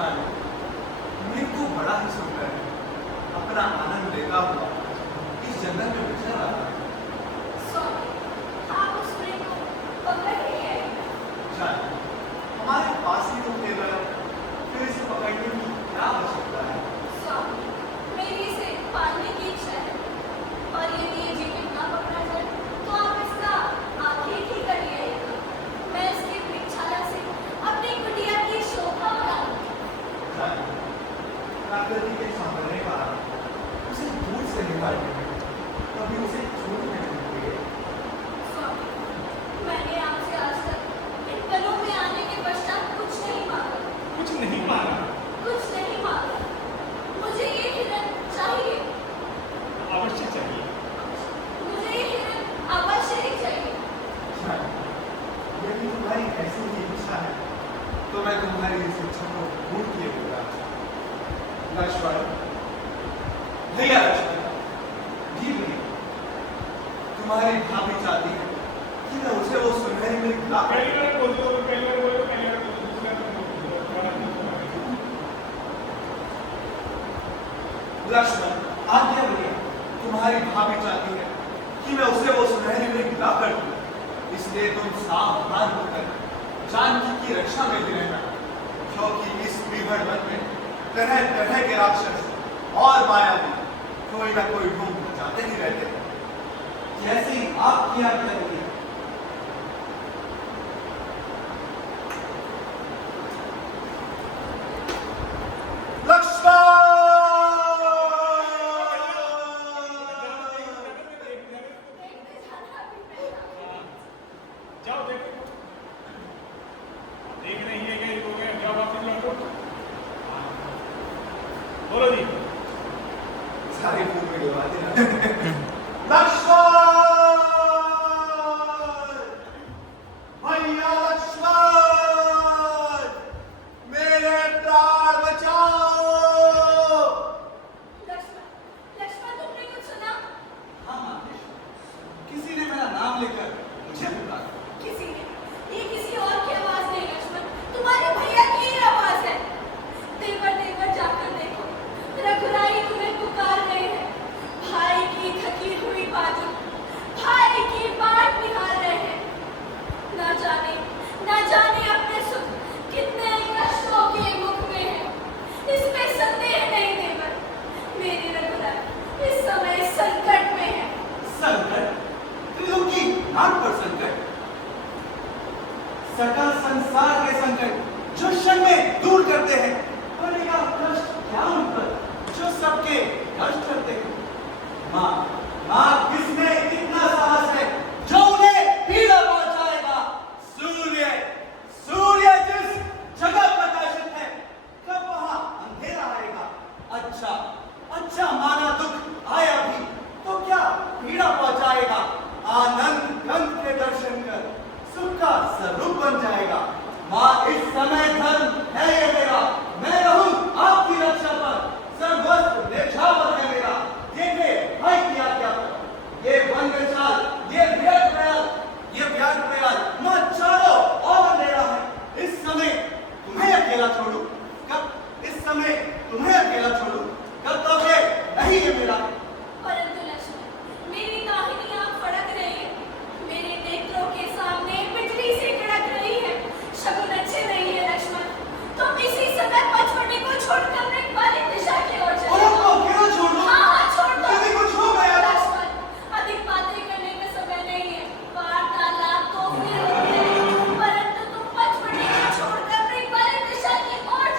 जाने मेरे को बड़ा ही सुंदर है, अपना आनंद लेता हुआ इस जंगल में गुजर रहा है। आप उस स्त्री को पकड़ रहे हैं? जाने हमारे पास ही तो टेबल है, फिर इसे पकड़ने की क्या आवश्यकता है? मेरी इसे पालने की इच्छा है, और यदि ये जीवित ना पकड़ा जाए तो आप इसका आखिर ही करिए। मैं इसकी वृक्षाला से अपनी कुटिया की शोभा बढ़ाऊंगी। प्रकृति के सामने का उसे दूर से निकालने में कभी उसे छूट नहीं देंगे। मैंने आपसे आज तक इन वनों में आने के पश्चात कुछ नहीं मांगा। कुछ नहीं मांगा? कुछ नहीं मांगा। मुझे ये हिरण चाहिए। अवश्य चाहिए। मुझे ये हिरण अवश्य ही चाहिए। यदि तुम्हारी ऐसी ही इच्छा है तो मैं तुम्हारी इस इच्छा को पूर्ण किए बिना लक्ष्मण, भैया लक्ष्मण जी, भैया तुम्हारी भाभी चाहती है कि मैं उसे वो सुनहरी में ला पहली बार बोल दो, पहली बार बोलो, पहली बार बोलो, दूसरी बार बोलो, थोड़ा नहीं। लक्ष्मण, आज्ञा भैया, तुम्हारी भाभी चाहती है कि मैं उसे वो सुनहरी में ला कर दूं, इसलिए तुम सावधान होकर जानकी की रक्षा में भी रहना, क्योंकि इस बीभड़ वन में तरह तरह के राक्षस और मायावी कोई ना कोई ढूंढ जाते ही रहते हैं। जैसी आपकी आज्ञा होगी। जाओ देखो, देख रही है क्या? हो गया, जाओ वापस लौटो। बोलो जी। सारे फूल में डुबाते हैं। लक्ष्मण, भैया लक्ष्मण, मेरे प्राण बचाओ। लक्ष्मण, तुमने कुछ सुना? हाँ हाँ, किसी ने मेरा नाम लेकर मुझे बुलाया। किसी ने? ये किसी और की आवाज नहीं लक्ष्मण, तुम्हारे भैया की ही आवाज है। देवर देवर जाकर देखो, रघुराई तुम्हें पुकार रहे हैं। भाई की थकी हुई बाजू, भाई की बाट निहार रहे हैं। ना जाने अपने सुख कितने कष्टों के मुख में है। इसमें संदेह नहीं देवर, मेरी रघुराई इस समय संकट में है। संकट? त्रिलोकी नाम पर संकट? सकल संसार के संकट जो क्षण में दूर करते हैं, पड़ेगा कष्ट क्या उन पर जो सबके कष्ट करते हैं? माँ किसमें इतना साहस है जो उन्हें पीड़ा पहुंचाएगा? सूर्य जिस जगह प्रकाशित है, कब वहां अंधेरा आएगा? अच्छा माना दुख आया भी तो क्या पीड़ा पहुंचाएगा? आनंद गंध के दर्शन कर सुख का स्वरूप बन जाएगा। माँ, इस समय धर्म है ये मेरा, मैं रहूं आपकी रक्षा पर, सर्वस्व न्यौछावर है मेरा। देखे भाई की आज्ञा पर ये वन विशाल, ये व्याघ्र प्रयाल माँ चारों ओर अंधेरा है। इस समय तुम्हें अकेला छोड़ू कब? इस समय तुम्हें अकेला छोड़ू कर्तव्य नहीं है मेरा। परंतु लक्ष्मण, मेरी दाहिनी आंख फड़क रही है, मेरे नेत्रों के सामने बिजली से कड़क रही है। शकुन अच्छे नहीं है लक्ष्मण, तुम इसी समय पचमढ़ी को छोड़कर वाली दिशा की ओर चले जाओ। क्यों छोड़ दो? हाँ, छोड़ दो। यदि कुछ हो गया तो? लक्ष्मण, अधिक बातें करने का समय नहीं है, वार्तालाप तो फिर होते हैं, परंतु तुम पचमढ़ी को छोड़कर वाली दिशा की ओर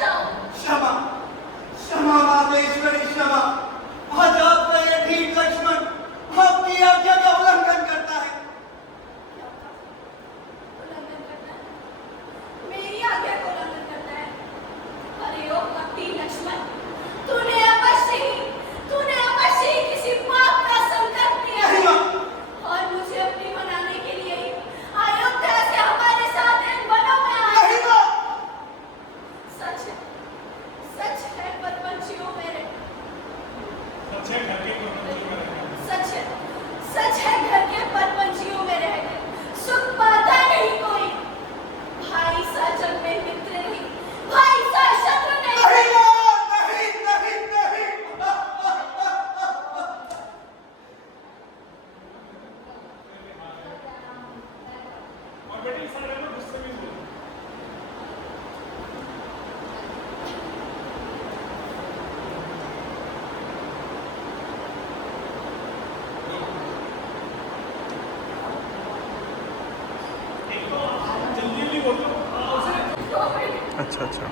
अच्छा अच्छा।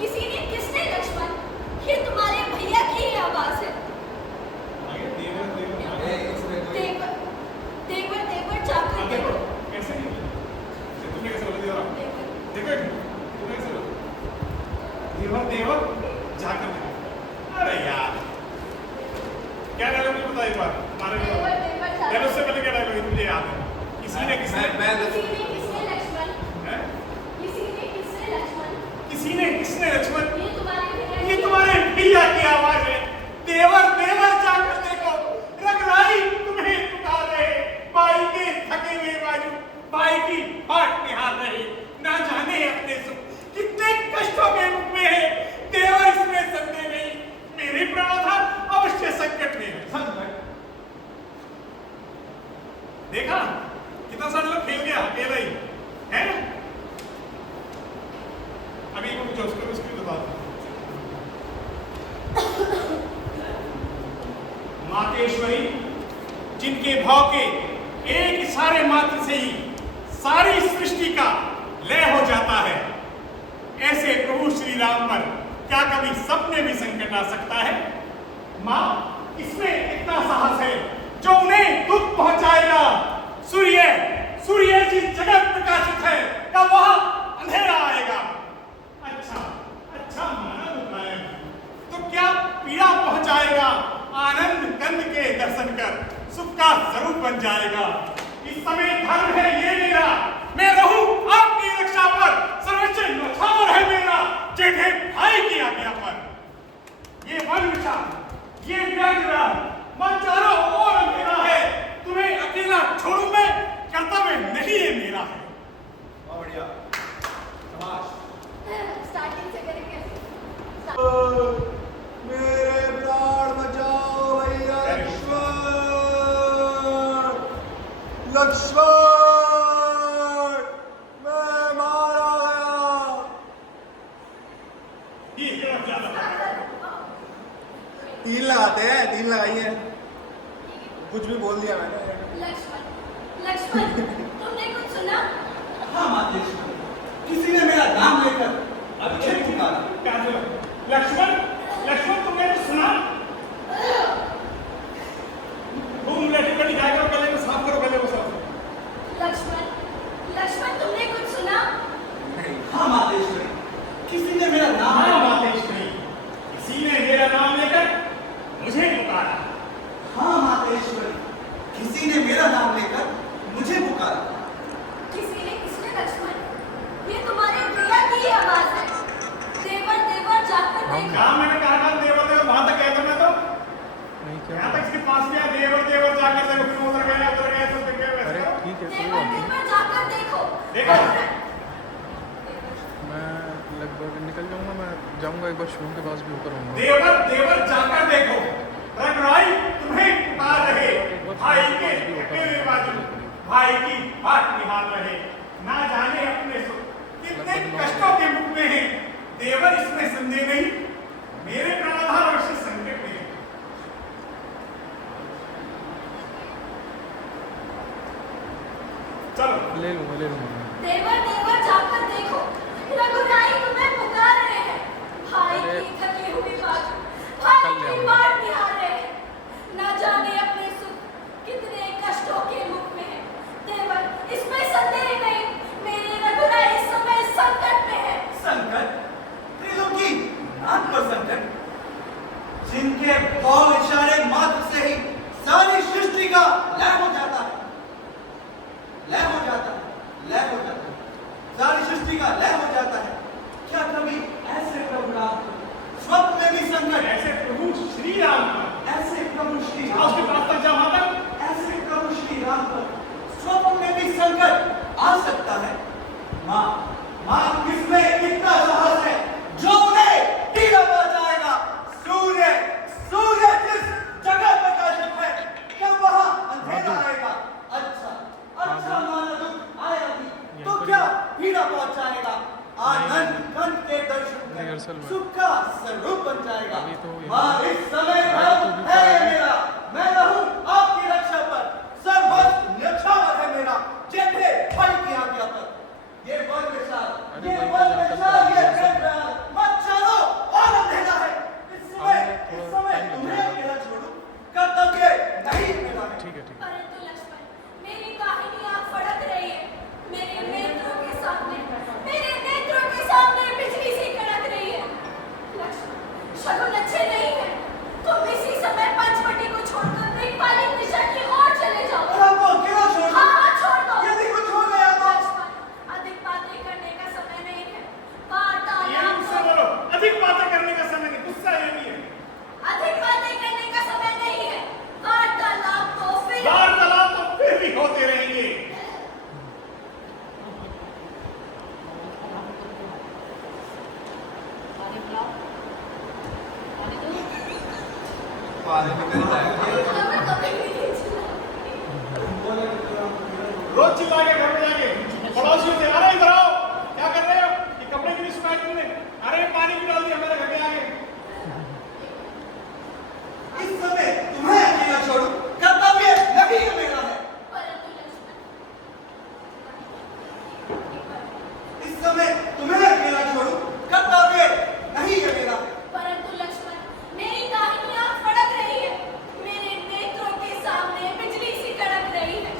किसने लक्ष्मण? ये तुम्हारे भैया की ही आवाज है। आगे देवर देवर ए, इसमें कोई देवर देवर देवर जाकर देखो। कैसे नहीं तुमने कैसे बोला देवर देवर देखो तुमने कैसे बोला देवर देवर जाकर देखो। अरे यार क्या डायलॉग नहीं पता एक बार मारे देवर देवर जाकर डायलॉग से पहले क्या डायलॉग है मुझे याद है किसी ने मैं किसने लक्ष्मण? हैं? किसने लक्ष्मण? किसने लक्ष्मण ये तुम्हारे भैया ये तुम्हारे भैया की आवाज है। देवर देवर जाकर देखो रघुराई तुम्हें पुकार रहे बाई के थके हुए बाजू बाई की बाट निहार रहे ना जाने अपने सुख कितने कष्टों के मुख में है देवर इसमें संदेह नहीं मेरे प्राणाधार अवश्य संकट में है। संकट देखा कितना सारे लोग खेल गया अकेला ही है ना। अभी जो उसकी बता मातेश्वरी जिनके भाव के एक इशारे मात्र से ही सारी सृष्टि का लय हो जाता है ऐसे प्रभु श्री राम पर क्या कभी सपने भी संकट आ सकता है। मां इसमें इतना साहस है जो उन्हें दुख पहुंचाएगा। सूर्य सूर्य जिस जगह प्रकाशित है क्या वहां अंधेरा आएगा। अच्छा अच्छा माना रुकाएगा तो क्या पीड़ा पहुंचाएगा। आनंद कंद के दर्शन कर सुख का स्वरूप बन जाएगा। इस समय धर्म है ये मेरा मैं रहूं आपकी रक्षा पर सर्वोच्च न्यौछावर है मेरा जेठे भाई की आज्ञा पर। ये वन विचार ये व्याग्रह मन चारों ओर अंधेरा है तुम्हें अकेला छोड़ूं मैं कर्तव्य नहीं है मेरा है। बहुत बढ़िया शाबाश। स्टार्टिंग से करेंगे। मेरे प्राण बचाओ भैया लक्ष्मण लक्ष्मण मैं मारा गया। ये क्या ज्यादा तीन लगाते हैं तीन लगाइए कुछ भी बोल दिया मैंने। लक्ष्मण तुमने कुछ सुना? हाँ मातेश्वरी किसी ने मेरा नाम लेकर अभिषेक पुकारा। काजल लक्ष्मण लक्ष्मण तुमने तो सुना घूम लेटी कटी जाएगा गले में साफ करो गले को साफ लक्ष्मण तुमने कुछ सुना? हाँ मातेश्वरी किसी ने मेरा नाम हाँ लेकर मातेश्वरी इसी ने मेरा नाम लेकर मुझे पुकारा। हाँ मातेश्वरी किसी ने मेरा नाम लेकर मुझे पुकारा। किसने लक्ष्मण? ये तुम्हारे भैया की ही आवाज है। देवर देवर जाकर देखो। कहा मैंने कहा था देवर देवर वहां तक गया था मैं तो नहीं क्या? यहाँ तक इसके पास गया देवर देवर जाकर देखो फिर उधर गया सब दिख गया अरे वैसे ठीक है कोई देवर बात नहीं। देवर जाकर देखो। देखो मैं लगभग निकल जाऊंगा। मैं जाऊंगा एक बार शिवम के पास भी होकर आऊंगा। देवर देवर जाकर देखो रघुराई तुम्हें पुकार रहे भाई के थके हुए बाजू भाई की बाट निहार रहे ना जाने अपने सुख कितने कष्टों के मुख में है देवर इसमें संदेह नहीं मेरे प्राणाधार अवश्य संकट में है। चलो ले लूंगा देवर देवर जाकर देखो। रघुराई तुम्हें पुकार रहे हैं भाई अरे। की थकी हुई बाजू भाई कल ले की आऊंगा। बाट निहार रहे हैं ना जाने अपने सुख कितने कष्टों के मुख में है। देवर इसमें संदेह नहीं मेरे रघुराई इस समय संकट में है। संकट त्रिलोकी आत्म संकट जिनके कौल इशारे मात्र से ही सारी सृष्टि का लय हो जाता है लय हो जाता है लय हो जाता है सारी सृष्टि का लय हो जाता है। क्या कभी ऐसे प्रभु राम स्वप्न में भी संकट ऐसे प्रभु श्री राम ऐसे प्रभु श्री उसके राम पास तक जा वहां तक ऐसे प्रभु श्री राम पर स्वप्न में भी संकट आ सकता है। माँ माँ किसमें कितना साहस है जो उन्हें पीड़ा पहुंचाएगा। सूर्य सूर्य जिस जगह प्रकाशित है क्या वहां अंधेरा आएगा। अच्छा अच्छा माना दुख आया भी तो क्या पीड़ा पहुंचाएगा। आनंद कंद के दर्शन रिहर्सल कर में। सुख का स्वरूप बन जाएगा। अभी तो ये- माँ इस समय हाँ, तो धर्म भी है पड़ा है। मेरा मैं रहूं आपकी रक्षा पर सर्वस्व न्यौछावर है मेरा जेठे भाई की आज्ञा पर। आगे निकल जाएगा। हमें कभी नहीं चिल्ला। रोज चिल्ला के घर में जाके पड़ोसियों से, अरे इधर आओ, क्या कर रहे हो, ये कपड़े क्यों नहीं सुखाए तुमने, अरे पानी क्यों डाल दिया हमारे घर के आगे। इस समय तुम्हें अकेला छोड़ू कर्तव्य नहीं है मेरा है। परंतु लक्ष्मण, इस समय तुम्हें अकेला छोड़ू कर्तव्य नहीं है मेरा। परंतु लक्ष्मण, मेरी दाहिनी आंख फड़क रही है, मेरे नेत्रों के सामने बिजली सी कड़क रही है।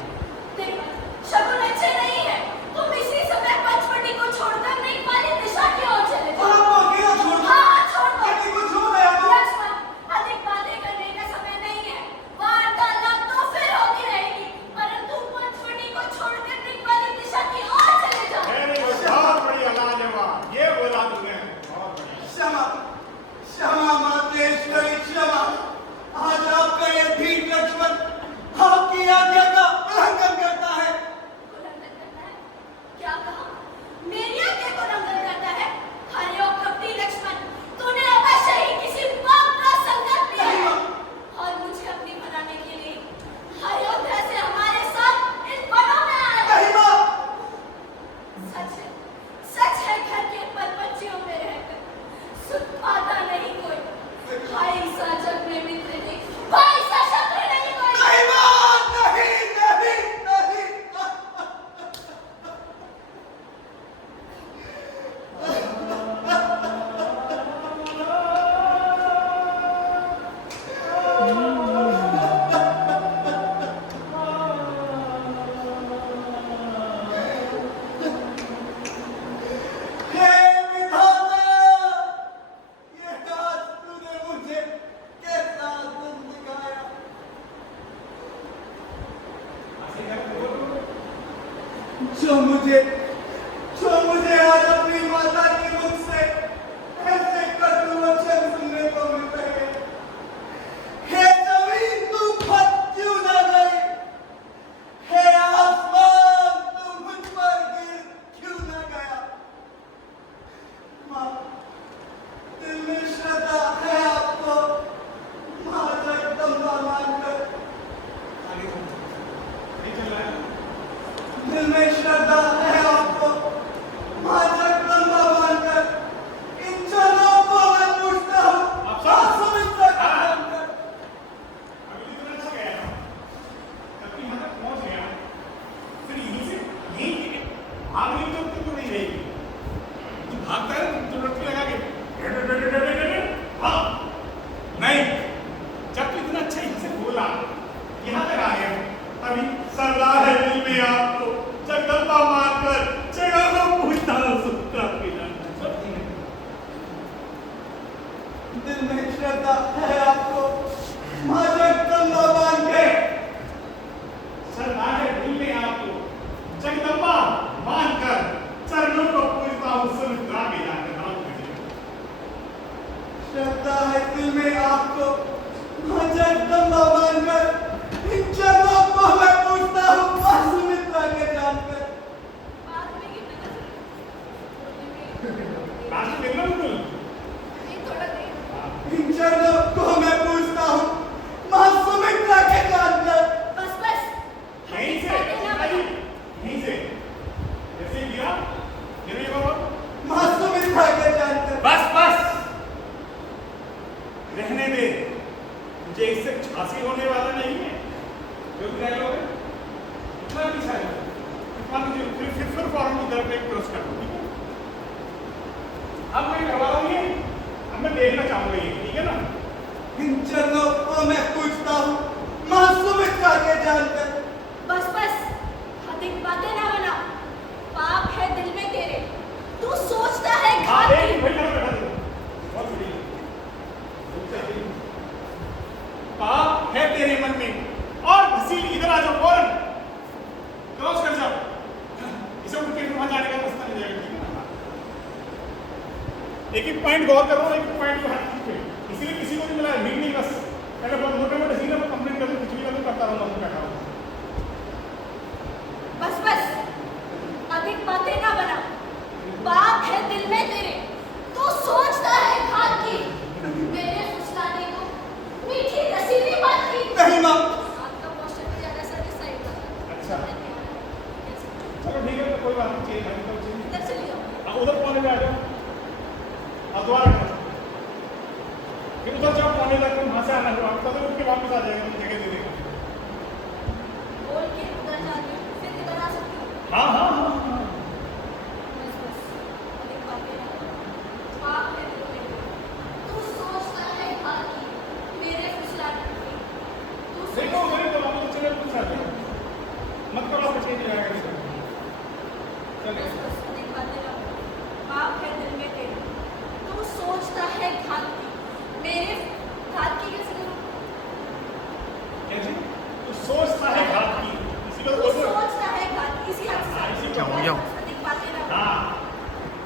देखो, शकुन अच्छे नहीं है। तुम इसी समय पंचवटी को छोड़कर मेघ वाली दिशा की ओर चले तो जाओ। आपको अकेला छोड़ दूं? हाँ, छोड़ दो। यदि कुछ हो गया तो? लक्ष्मण, अधिक बातें करने का समय नहीं है। वार्तालाप तो फिर होती रहेगी, परंतु पंचवटी को छोड़कर मेघ वाली दिशा की ओर चले जाओ। बहुत बढ़िया, लाजवाब, ये बोला तुमने, बहुत बढ़िया। क्षमा क्षमा मातेश्वरी क्षमा। आज आपका ये भीट लक्ष्मण आपकी आज्ञा का उल्लंघन करता है। उल्लंघन करता है? क्या कहा? मेरी आज्ञा को उल्लंघन करता है? अरे ओ कपटी लक्ष्मण, तूने अवश्य ही किसी पाप का संकल्प लिया है और मुझे अपनी बनाने के लिए अयोध्या से हमारे साथ इस वनों में आया है। नहीं मां, सच है घर के पलपच्चियों में रहकर सुख पाता नहीं कोई। भाई सा जग में मित्र नहीं, भाई सा शत्रु नहीं कोई। नहीं मां, नहीं नहीं नहीं। हे विधाता, ये आज तूने मुझे कैसा दिन दिखाया। जो मुझे आज अपनी माता के मुख से ऐसे कटु वचन सुनने को मिल रहे हैं। हे जमीन तू फट क्यों न गई, हे आसमान तू मुझ पर गिर क्यों न गया। माँ, दिल में श्रद्धा है आपको, माँ जगदम्बा मानकर। नहीं चल रहा है। दिल में श्रद्धा है आपको, माँ जगदम्बा मानकर। इन जनों को मैं पूछता हूँ, आप सब? माँ सुमित्रा का हाँ। मानकर। अभी तो अच्छा गया ना, तभी यहाँ तक पहुँच गया, फिर यहीं से यहीं भागने की जरूरत तो नहीं रहेगी। तू भागता है तो लड़की लगा के हाँ नहीं, जब तू इतना अच्छा यहीं से बोला, यहाँ तक आ गया, अभी सरदार है दिल में आपको जगदम्बा मारकर जगह को पूछता हूँ सुमित्रा की दिल में श्रद्धा है आपको, माँ जगदम्बा मानकर। सरदार है दिल में आपको जगदम्बा मानकर चरणों को पूजता हूँ सुमित्रा के जाकर नाम करिए। श्रद्धा है दिल में आपको, माँ जगदम्बा मानकर। इन चरणों को मैं पूछता हूँ, माँ सुमित्रा के जानकर। बाद में की नजर लास्ट में ना बिल्कुल नहीं, थोड़ा देर इन चरणों को मैं पूछता हूँ, माँ सुमित्रा के जानकर। बस यहीं से यहीं से जैसे गिरा गिरे बाबा माँ सुमित्रा के जानकर। बस रहने दे, मुझे इससे झांसी होने वाला नहीं है। जो भी डायलॉग है इतना भी सारा इतना मुझे फिर फॉर्म की तरफ एक क्रॉस कर दूँ, ठीक है। अब मैं करवा रहा हूँ ये, अब मैं देखना चाहूंगा ये, ठीक है ना। इन चरणों को मैं पूछता हूँ, माँ सुमित्रा के जानकर। बस अधिक बातें ना बना। पाप है दिल में तेरे, तू सोचता है हाँ घात देख की। भाई बैठा दो, बहुत बढ़िया। पाप है तेरे मन में और वसील इधर आ जाओ, फौरन क्रॉस कर जाओ, इसे उठ के वहां जाने का रास्ता नहीं जाएगा, ठीक है ना। एक एक पॉइंट गौर कर रहा हूँ, एक एक पॉइंट को हट पे, इसलिए किसी को नहीं मिला मीट नहीं, बस पहले बहुत मोटे मोटे सीने पर कंप्लेंट कर दूँ, कुछ भी करूँ, करता रहूँगा, बैठा हूँ। बस अधिक बातें ना बना। पाप है दिल में तेरे, तू सोचता है घात की। मेरे फुसलाने को मीठी रस रसीली बात की। नहीं माँ। आपका क्वेश्चन भी ज़्यादा सही था। अच्छा चलो ठीक है, तो कोई बात नहीं, चाहिए भाई तो चाहिए। इधर चलिए। अब उधर कोने में आ जाओ, अब दोबारा करो, फिर उधर जाओ कोने तक, तुम वहाँ से आना हुआ तो उठ के वापस आ जाएगा, तुम जगह दे देगा। बोल के उधर जाके फिर इधर आ सकती हूँ। हाँ हाँ हाँ हाँ। बस बस एक बात है, पाप है दिल में। तू सोचता है खाली मेरे फुसलाने की। तू देखो सोचता मेरे तो वापस चले कुछ आ जाएगा, मत करो, वापस चेंज जाएगा इसका। चलिए बस बस एक बात है, पाप है दिल में तेरे। तू सोचता है घात की मेरे घात की कैसे करूँ? क्या जी? तू सोचता है घात की, इसी को तू बोलो। सोचता है घात इसी हद से। हाँ, इसी को जाओ, जाओ। एक बात है ना, हाँ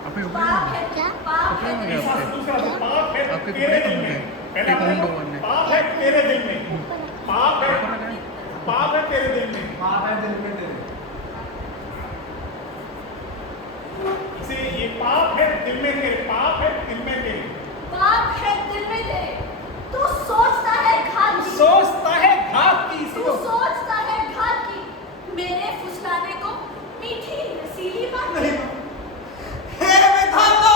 आपके पाप कपड़े है क्या? पाप है कपड़े तेरे में साथ। दूसरा तो पाप है आपके तेरे कपड़े दिल कहाँ में, गए? पहले एक आपने उंडो कहा, वाले। पाप है तेरे दिल में, पाप है, पाप है तेरे दिल में, पाप है दिल में तेरे। इसे ये पाप है दिल में तेरे, पाप है दिल में तेरे। पाप है दिल में तेरे। तू सोचता है घात की। सोचता है घात की, इसी तू को सोचता है घात की मेरे फुसलाने को मीठी रसीली बात। नहीं माँ। हे विधाता,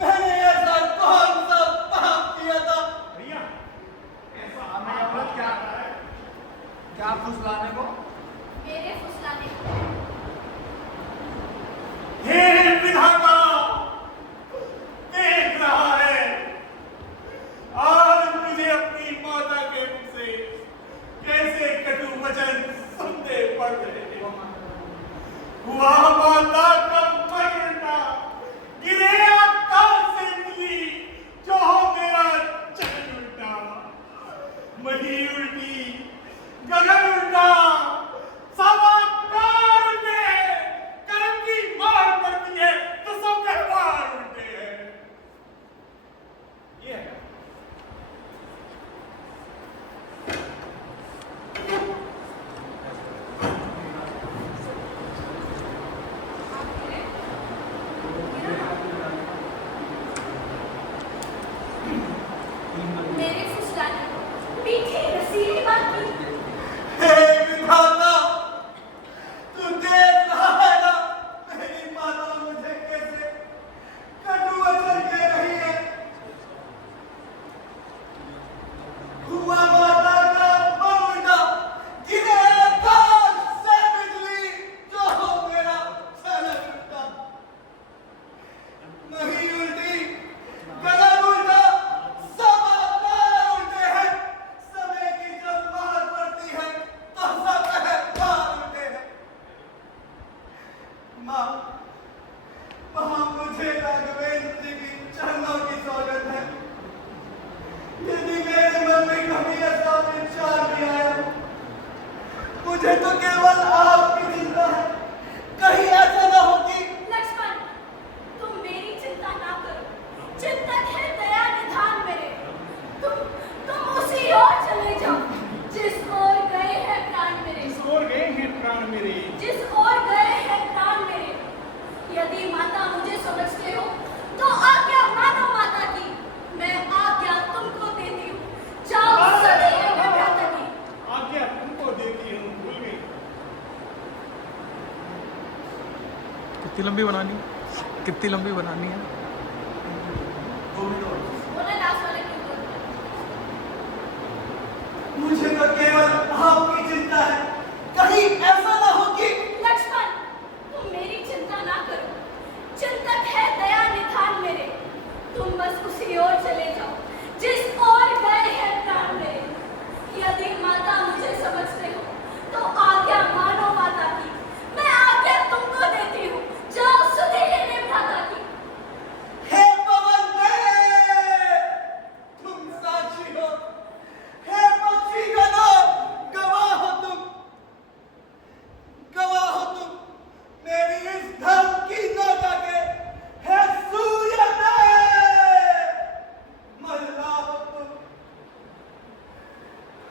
मैंने ऐसा कौन सा पाप किया था? भैया ऐसा हमें औरत क्या है? क्या फुसलाने को? मेरे फुसलाने को। हे विधाता, देख रहा है आज मुझे अपनी माता के मुख से कैसे कटु वचन सुनते पड़ रहे थे। हुआ माता का मरना, गिरे आकाश से मिली जो मेरा चरण उल्टा, मही उल्टी, गगन उल्टा, सब आकार उल्टे, कर्म की मार पड़ती है तो सब व्यवहार उल्टे हैं। ये है मेरे फुसलाने को मीठी रसीली बात की। हे विधाता, तू देख रहा है ना मेरी माता मुझे कैसे कटु वचन कह रही है। हुआ माता का मन उल्टा, गिरे आकाश से बिजली जो मेरा चलन उल्टा, मही उल्टी, गगन उल्टा, सब आकार उल्टे हैं। समय की जब मार पड़ती है तो सब व्यवहार उल्टे हैं। माँ, माँ, मुझे राघवेंद्र जी की चरणों की सौगंध है। यदि मेरे मन में कभी ऐसा विचार भी आया, मुझे तो केवल आपकी चिंता है। कहीं ऐसा ना हो कि लक्ष्मण, तुम मेरी चिंता ना करो। चिंतक है दया निधान मेरे। तुम उसी ओर चले जाओ जिस ओर गए हैं प्राण मेरे। इस ओर गए हैं प्राण मेरे। जिस ओर गए हैं प्राण मेरे। यदि माता मुझे समझते हो तो आज्ञा मानो माता की। मैं आज्ञा तुमको देती हूँ, जाओ सदैव में भ्राता की। आज्ञा तुमको देती हूँ, भूल गई। कितनी लंबी बनानी है? कितनी लंबी बनानी है? बोले लास्ट वाले क्यों बोलते हो? मुझे तो केवल आपकी चिंता है। कहीं ऐसा ना हो कि लक्ष्मण, तुम मेरी चिंता ना करो। चिंतक है दया निधान मेरे। तुम बस उसी ओर चले जाओ जिस ओर गए हैं प्राण मेरे। यदि माता मुझे समझते हो तो आज्ञा मानो माता की। मैं आज्ञा तुमको देती हूँ, जाओ सुधि लेने भ्राता की। हे पवन देव, तुम साक्षी हो। हे पक्षी गणों, गवाह हो तुम। गवाह हो तुम मेरी इस धर्म की नौका के। हे सूर्य देव, मल्ला हो तुम।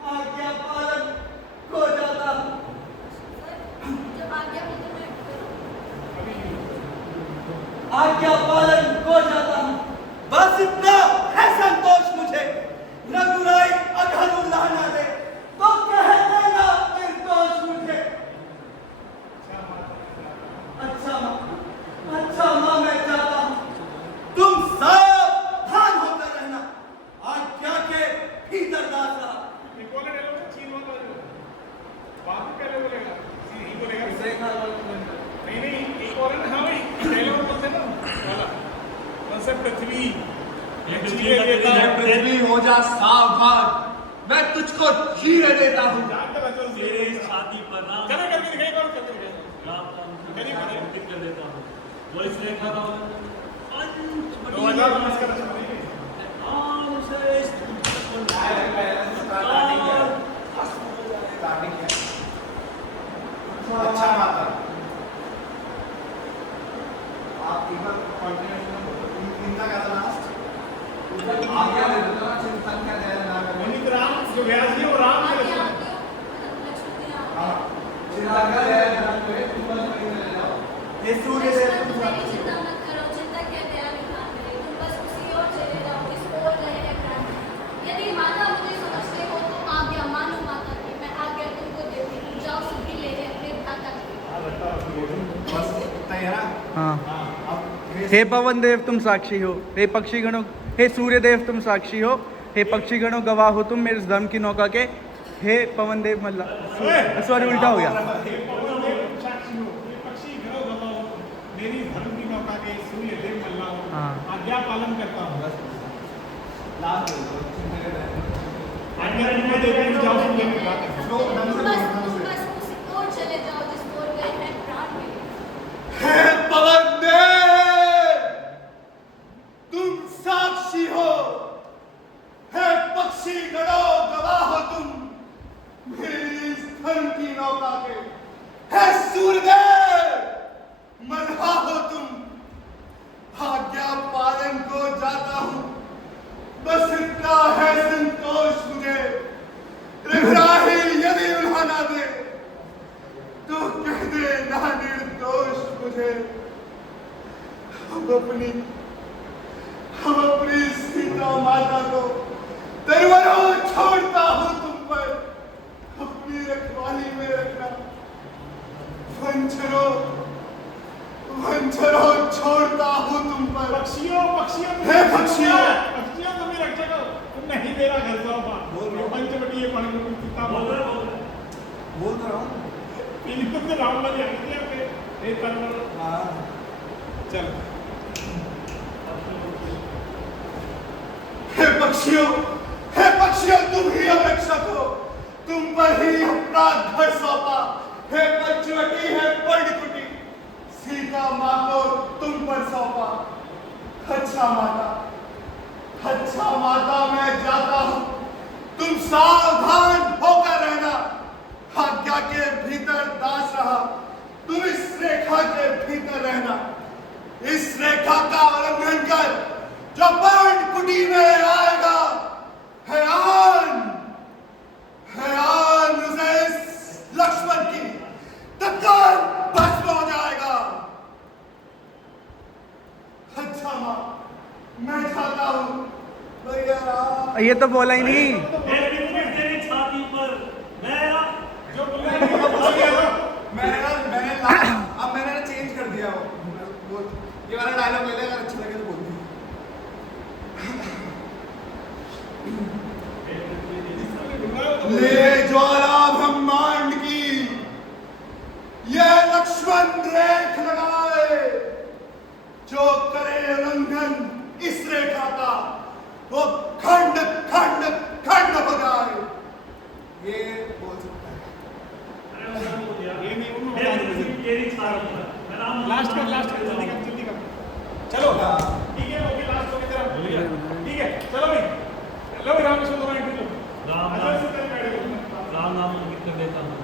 आज्ञा पालन हो जाता हूँ। जब आज्ञा हो तो मैं करूँ। आज्ञा पालन हो जाता हूँ। बस इतना है संतोष मुझे। रघुराई अगर अल्लाह ना दे तो कह देना निर्दोष मुझे। अच्छा माँ मैं जाता हूँ, तुम सावधान होकर रहना, आज्ञा के भीतर दास रहा। पृथ्वी हो जा सावधान, मैं तुझको जीने देता हूँ। तेरे छाती पर राम राम अंकित कर देता हूँ। वो इस रेखा का अच्छा माता, आप एक बार चिंता का आप क्या दे देता ना, चिंता क्या दे देना, राम जो व्यास जी वो राम के लक्षण हाँ चिंता क्या दे देना, तुम बस वहीं चले जाओ। ये सूर्य देव तुम चिंता मत करो, चिंता क्या दया निधान करे, तुम बस उसी ओर चले जाओ जिस ओर गए हैं प्राण। यदि माता मुझे समझते हो तो आज्ञा मानो माता की, मैं आज्ञा तुमको देती हूँ, जाओ सुखी ले जाए अपने भ्राता की। बस इतना ही है ना। हाँ। अब हे पवन देव तुम साक्षी हो, हे पक्षी गणों, हे सूर्य देव तुम साक्षी हो, हे पक्षी गणों गवाह हो तुम मेरे इस धर्म की नौका के, हे पवन देव मल्ला, सॉरी उल्टा हो गया। साक्षी हो, ये पक्षी घरों गवाह हो, मेरी धर्म की नौका के सूर्य देव मल्ला हो, हाँ। आज्ञा पालन करता हूँ। लास्ट चिंता क्या दे आज्ञा तुम्हें देती हूँ, जाओ सुन लेकर बात करो। दो ढंग तुम से बस ढंग तुम से बस उसी ओर चले जाओ जिस ओर गए हैं प्राण मेरे। हे पवन देव तुम साक्षी हो, हे पक्षी गणों गवाह हो तुम मेरी इस धर्म की नौका के, हे सूर्यदेव मल्हा हो तुम, आज्ञा पालन को जाता हूँ, बस इतना है संतोष मुझे। रघुराही यदि उल्हा ना दे तो कह दे ना निर्दोष मुझे। हम अपनी सीता माता को तरवरों छोड़ता हूँ तुम पर, अपनी रखवाली में रखना। वंचरों छोड़ता हूँ तुम पर। पक्षियों हे पक्षियों तुम ही रक्षा करो, तुम नहीं मेरा घर जाओ पंचवटी ये पढ़ सीता बोल रहे बोल रहे बोल तो रहा हूँ। तुमने राम वाली आज्ञा पे हे तरवर हाँ चल। हे पक्षियों तुम ही अब रक्षक हो, तुम पर ही अपराध घर सौंपा। हे पंचवटी है पर्णकुटी, सीता माँ को तुम पर सौंपा। अच्छा माता मैं जाता हूँ, तुम सावधान होकर रहना, आज्ञा के भीतर दास रहा, तुम इस रेखा के भीतर रहना। इस रेखा का उल्लंघन कर जो पर्णकुटी में आएगा, हयान उसे इस लक्ष्मण की तत्काल भस्म हो जाएगा। अच्छा माँ मैं जाता हूँ, भैया राम। ये तो बोला ही नहीं। तेरी छाती पर मेरा जो बोल अब मैंने ना चेंज कर दिया वो ये वाला डायलॉग पहले अगर अच्छा लगे तो बोल दी। ले ज्वाला ब्रह्मांड की ये लक्ष्मण रेख लगाए, जो करे उल्लंघन इस रेखा का वो खंड खंड खंड हो जाए। ये बोल सकता है। तेरी छाती पर मेरा लास्ट कर जल्दी कर चलो ठीक है ओके लास्ट हो गया तेरा ठीक है चलो भाई लो भाई राम कृष्ण तुम्हारा इंटरव्यू राम नाम अंकित कर देता हूँ।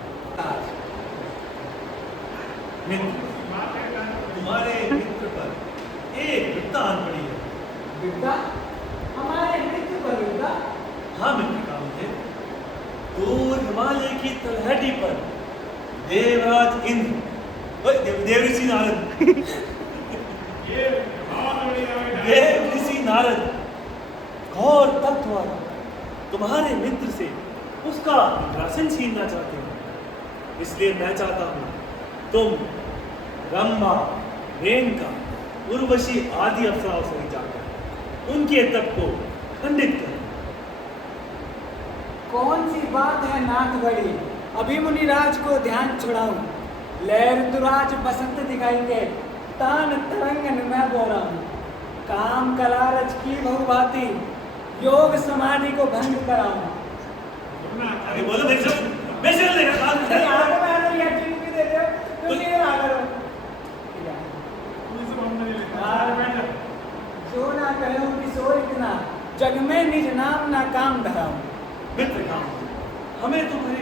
तुम्हारे मित्र पर एक विपदा आन पड़ी है। विपदा हमारे मित्र पर विपदा? हाँ मित्र का मुझे दूर हिमालय की तलहटी पर देवराज इंद्र देव ऋषि नारद ये बहुत बढ़िया देव ऋषि नारद घोर तत्व वाला तुम्हारे मित्र से उसका इंद्रासन छीनना चाहते हो। इसलिए मैं चाहता हूँ तुम रंभा, रेणुका, उर्वशी आदि अप्सराओं से जाकर उनके तप को खंडित करो। कौन सी बात है नाथ बड़ी, अभी मुनिराज को ध्यान छुड़ाऊं। लहर ऋतुराज बसंत दिखाएंगे, तान तरंगन मैं बोला हूँ। काम कलारज की बहुभांति, योग समाधि को भंग कराऊं। अरे बोलो मेरे से, मैं से लेकर काम नहीं, आगे मैं आगे ये चीज भी दे दो, तुम ये ना करो। जो ना कहो कि सो इतना, जग में निज नाम ना काम धराऊं। मित्र काम, हमें तुम्हारे